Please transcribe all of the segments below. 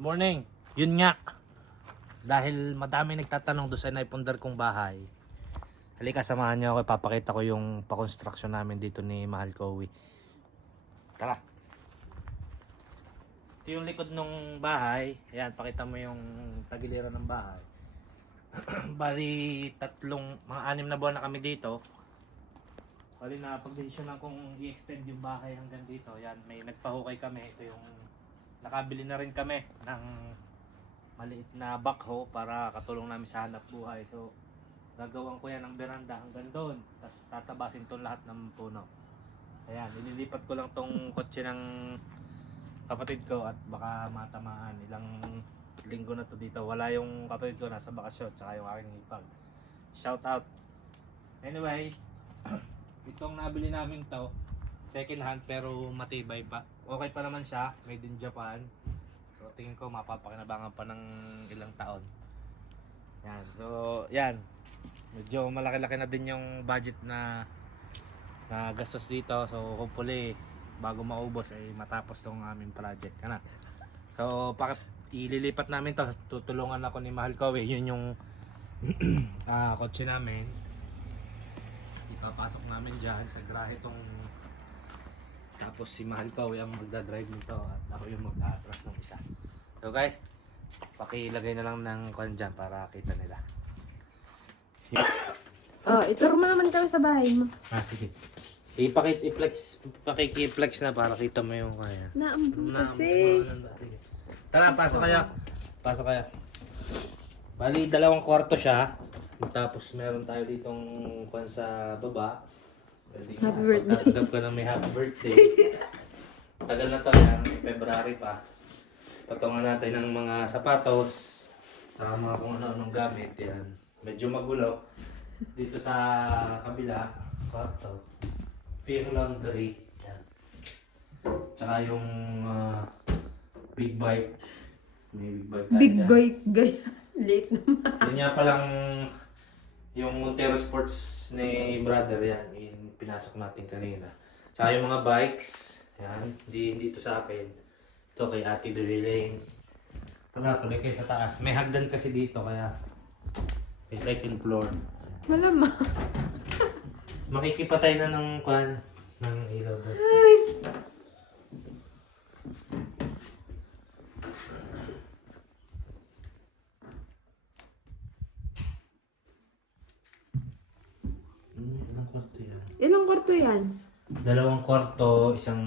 morning. Yun nga. Dahil madami nagtatanong doon sa naipundar kong bahay. Halika, samahan niyo ako. Ipapakita ko yung pa-construction namin dito ni Mahal Kowi. Tara. Ito yung likod ng bahay. Ayan, pakita mo yung tagiliran ng bahay. Bali, tatlong, mga anim na buwan na kami dito. Bali na pagdesisyonan kung i-extend yung bahay hanggang dito. Yan, may nagpahukay kami. Ito yung nakabili na rin kami ng maliit na backhoe para katulong namin sa hanap buhay. So, gagawan ko yan ng beranda hanggang doon. Tapos tatabasin to lahat ng puno. Ayan, ililipat ko lang tong kotse ng kapatid ko at baka matamaan. Ilang linggo na to dito. Wala yung kapatid ko nasa bakasyon, tsaka yung aking ipag. Shout out. Anyway, itong nabili namin to, second hand pero matibay pa. Okay pa naman siya, made in Japan. So tingin ko mapapakinabangan pa ng ilang taon. Yan. So, yan. Medyo malaki-laki na din yung budget na na gastos dito. So, hopefully bago maubos ay matapos tong aming project. Kana. So, bakit ililipat namin to? Tutulungan ako ni Mahal Kowe. Yun yung ah, kotse namin. Ipapasok namin dyan sa garahe tong tapos si Mahal Kowe ang magdadrive nito at ako yung mag-atras ng isa. Okay? Pakilagay na lang ng kwan dyan para kita nila. Oh, ituro mo naman kami sa bahay mo. Ah, sige. Ipakit, i-flex, pakiki-flex na para kita mo yung kaya. Naambun Na- kasi. Sige. Tara, pasok kayo. Pasok kayo. Bali, dalawang kwarto siya. Tapos meron tayo ditong kwan sa baba. Pwede nga, Happy birthday. pagtatanggap ka ng may happy birthday. Tagal na to yan. February pa. Patungan natin ng mga sapatos. Sa mga kung ano-anong gamit. Yan. Medyo magulo. Dito sa kabila. Kwarto. Pure laundry. Yan. Tsaka yung ah, big bike. May big bike tayo Big dyan. boy guy. Late naman. Yun nga palang yung Montero Sports ni brother yan, yung pinasok natin kanina. Tsaka yung mga bikes, yan, hindi, hindi ito sa akin. Ito kay Ate Doreen. Tara, tuloy kayo sa taas. May hagdan kasi dito, kaya may second floor. Malamang. Makikipatay na ng kwan, ng ilaw doon. Guys. Hmm, ilang kwarto yan? Ilang kwarto yan? Dalawang kwarto, isang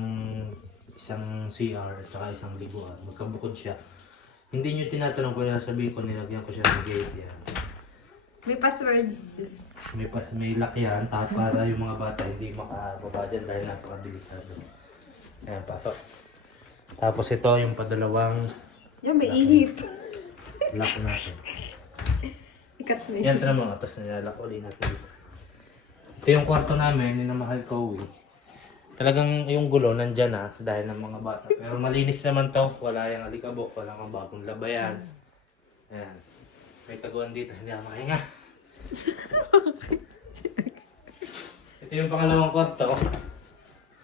isang CR, at saka isang liguan. Magkabukod siya. Hindi nyo tinatanong ko na sabihin ko nilagyan ko siya ng gate yan. May password. May, pa, may lock yan, ta- para yung mga bata hindi makababa dyan dahil napakadelikado. Ayan, pasok. Tapos ito yung padalawang Yan, may ihip. lock natin. Ikat mo Yan, tira mga, tapos nilalak uli natin dito. Ito yung kwarto namin, yun ang mahal ko eh. Talagang yung gulo nandyan na dahil ng mga bata. Pero malinis naman to. Wala yung alikabok, wala kang bagong labayan. Ayan. May taguan dito, hindi ako makahinga. Ito yung pangalawang kwarto.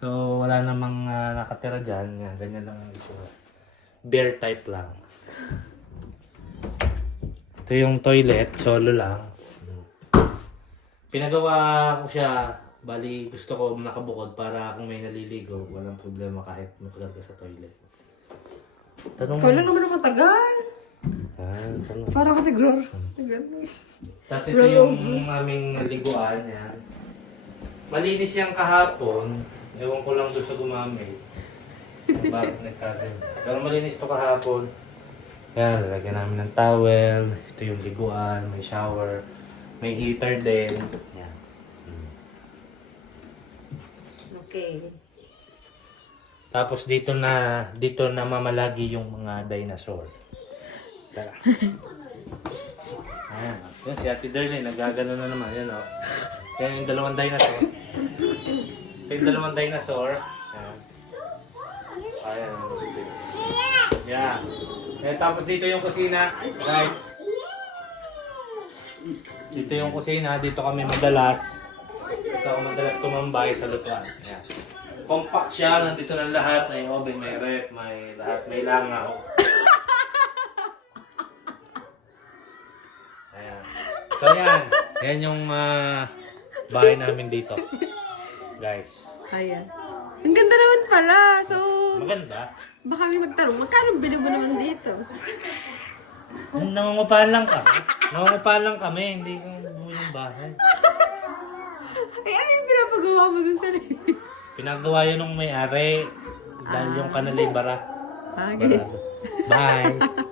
So, wala namang ah, nakatira dyan. Yan, ganyan lang ang itsura. Bare type lang. Ito yung toilet, solo lang. Pinagawa ko siya, bali gusto ko nakabukod para kung may naliligo, walang problema kahit matagal ka sa toilet. Tanong lang naman ang matagal. Ah, tanong. Para ka tigror. Tapos ito yung aming liguan, yan. Malinis yung kahapon. Ewan ko lang doon sa gumamit. Bakit nagkaganon. Pero malinis to kahapon. Yan, lalagyan namin ng towel. Ito yung liguan, may shower. May heater din. Yan. Okay. Tapos dito na dito na mamalagi yung mga dinosaur. Tara. Ayan. Yan, si Ate Darlene, nagagano na naman. Yan, oh. Yan yung dalawang dinosaur. Ito yung dalawang dinosaur. Ayan. Ayan. Yeah. Eh, tapos dito yung kusina, guys. Dito yung kusina, dito kami madalas. Dito ako madalas tumambay sa lutuan. Ayan. Compact siya, nandito ng lahat. May oven, may ref, may lahat, may langaw. Ayan. So yan, yan yung ah, bahay namin dito. Guys, Ayan. Ang ganda naman pala. So, maganda. baka may magtanong, magkano bili naman dito? Nangungupahan lang kami. Nangungupahan lang kami, hindi ko buo yung bahay. Ay, ano yung pinapagawa mo dun sa liig? Pinagawa yun ng may-ari dahil yung kanalay bara. Ah, okay. Barado. Bye!